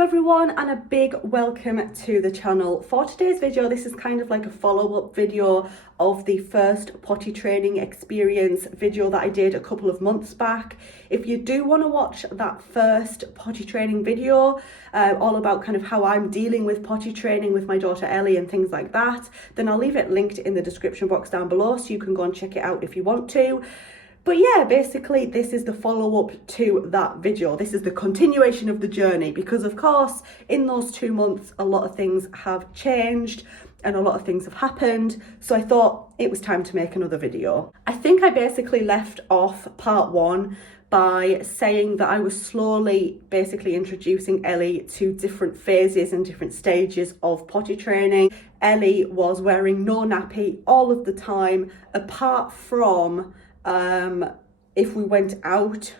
everyone, and a big welcome to the channel. For today's video, this is kind of like a follow-up video of the first potty training experience video that I did a couple of months back. If you do want to watch that first potty training video, all about kind of how I'm dealing with potty training with my daughter Ellie and things like that, then I'll leave it linked in the description box down below so you can go and check it out if you want to. But yeah, basically this is the follow-up to that video. This is the continuation of the journey because of course in those 2 months a lot of things have changed and a lot of things have happened, so I thought it was time to make another video. I think I basically left off part 1 by saying that I was slowly basically introducing Ellie to different phases and different stages of potty training. Ellie was wearing no nappy all of the time, apart from if we went out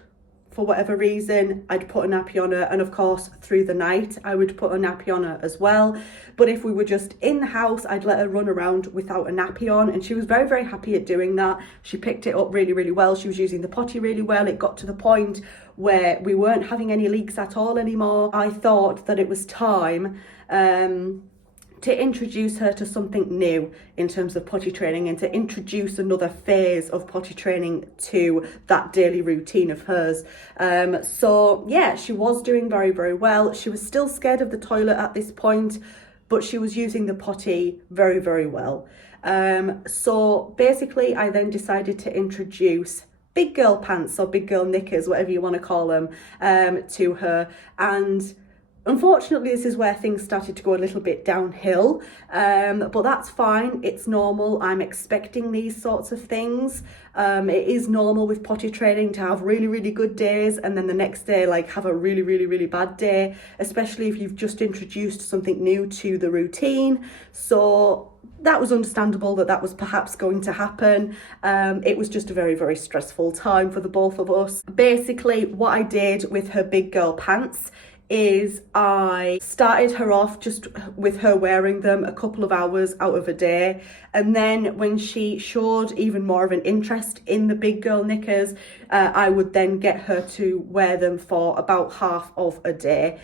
for whatever reason, I'd put a nappy on her, and of course through the night I would put a nappy on her as well. But if we were just in the house, I'd let her run around without a nappy on, and she was very, very happy at doing that. She picked it up really, really well. She was using the potty really well. It got to the point where we weren't having any leaks at all anymore. I thought that it was time to introduce her to something new in terms of potty training and to introduce another phase of potty training to that daily routine of hers. So yeah, she was doing very, very well. She was still scared of the toilet at this point, but she was using the potty very, very well. So basically I then decided to introduce big girl pants or big girl knickers, whatever you want to call them, to her. And unfortunately, this is where things started to go a little bit downhill, but that's fine. It's normal. I'm expecting these sorts of things. It is normal with potty training to have really, really good days and then the next day like have a really, really, really bad day, especially if you've just introduced something new to the routine. So that was understandable that was perhaps going to happen. It was just a very, very stressful time for the both of us. Basically, what I did with her big girl pants is I started her off just with her wearing them a couple of hours out of a day, and then when she showed even more of an interest in the big girl knickers, I would then get her to wear them for about half of a day.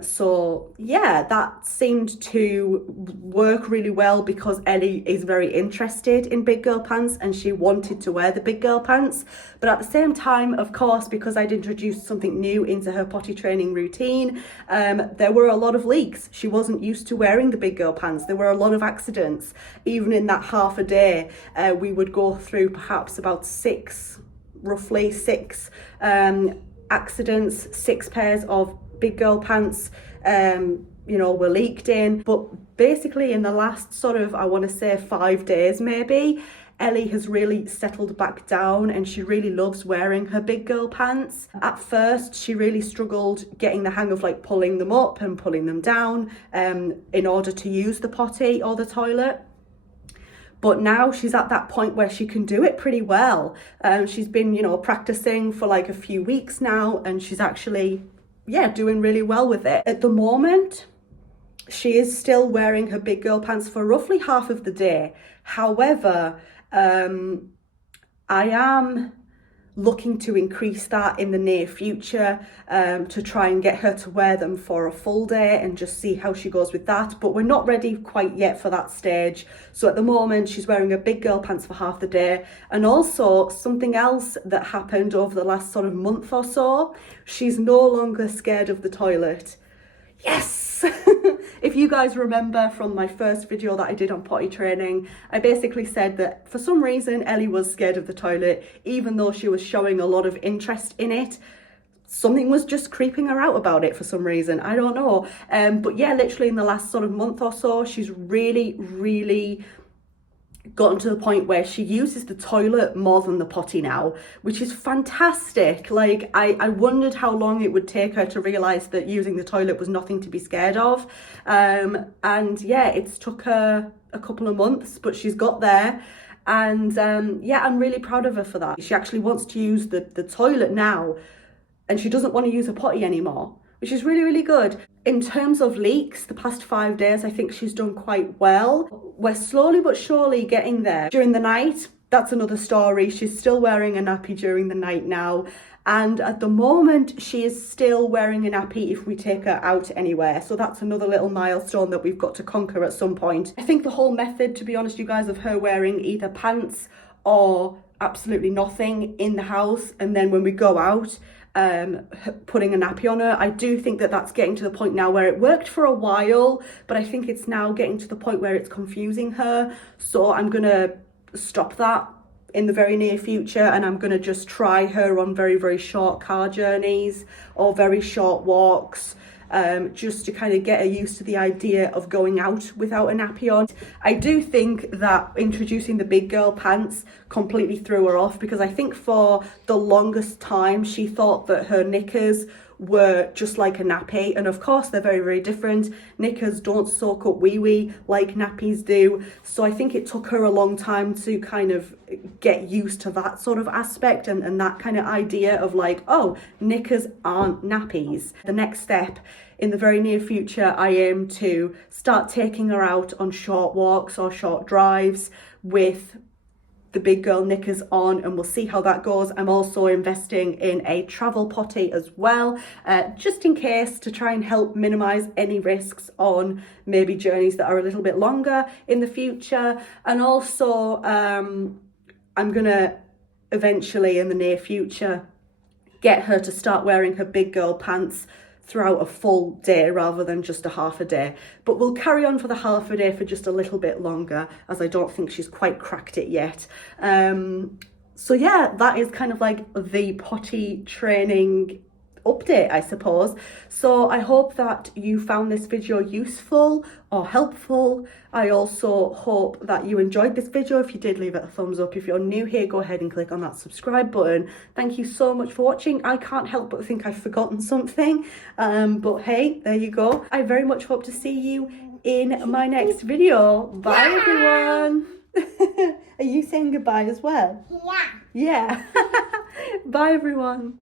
So yeah, that seemed to work really well because Ellie is very interested in big girl pants and she wanted to wear the big girl pants. But at the same time, of course, because I'd introduced something new into her potty training routine, there were a lot of leaks. She wasn't used to wearing the big girl pants. There were a lot of accidents. Even in that half a day, we would go through perhaps about roughly six accidents, 6 pairs of big girl pants were leaked in. But basically in the last sort of, I want to say 5 days maybe, Ellie has really settled back down and she really loves wearing her big girl pants. At first, she really struggled getting the hang of like pulling them up and pulling them down in order to use the potty or the toilet. But now she's at that point where she can do it pretty well. She's been, practicing for like a few weeks now, and she's actually, doing really well with it. At the moment, she is still wearing her big girl pants for roughly half of the day. However, I am looking to increase that in the near future, to try and get her to wear them for a full day and just see how she goes with that. But we're not ready quite yet for that stage. So at the moment, she's wearing her big girl pants for half the day. And also something else that happened over the last sort of month or so, she's no longer scared of the toilet. Yes! If you guys remember from my first video that I did on potty training, I basically said that for some reason Ellie was scared of the toilet, even though she was showing a lot of interest in it. Something was just creeping her out about it for some reason. I don't know. But yeah, literally in the last sort of month or so, she's really, really gotten to the point where she uses the toilet more than the potty now, which is fantastic. Like I wondered how long it would take her to realize that using the toilet was nothing to be scared of, and yeah, it's took her a couple of months, but she's got there. And yeah, I'm really proud of her for that. She actually wants to use the toilet now, and she doesn't want to use a potty anymore, which is really, really good. In terms of leaks, the past 5 days, I think she's done quite well. We're slowly but surely getting there. During the night, that's another story. She's still wearing a nappy during the night now. and at the moment she is still wearing a nappy if we take her out anywhere. So that's another little milestone that we've got to conquer at some point. I think the whole method, to be honest you guys, of her wearing either pants or absolutely nothing in the house, and then when we go out putting a nappy on her, I do think that that's getting to the point now where it worked for a while, but I think it's now getting to the point where it's confusing her. So I'm gonna stop that in the very near future, and I'm gonna just try her on very, very short car journeys or very short walks, just to kind of get her used to the idea of going out without a nappy on. I do think that introducing the big girl pants completely threw her off, because I think for the longest time she thought that her knickers were just like a nappy, and of course they're very, very different. Knickers don't soak up wee like nappies do, so I think it took her a long time to kind of get used to that sort of aspect and that kind of idea of like, oh, knickers aren't nappies. The next step in the very near future, I aim to start taking her out on short walks or short drives with the big girl knickers on, and we'll see how that goes. I'm also investing in a travel potty as well, just in case, to try and help minimize any risks on maybe journeys that are a little bit longer in the future. And also I'm gonna eventually in the near future get her to start wearing her big girl pants throughout a full day rather than just a half a day. But we'll carry on for the half a day for just a little bit longer, as I don't think she's quite cracked it yet. So yeah, that is kind of like the potty training update, I suppose. So I hope that you found this video useful or helpful. I also hope that you enjoyed this video. If you did, leave it a thumbs up. If you're new here, go ahead and click on that subscribe button. Thank you so much for watching. I can't help but think I've forgotten something, but hey, there you go. I very much hope to see you in my next video. Bye everyone. Are you saying goodbye as well? Yeah. Yeah. Bye everyone.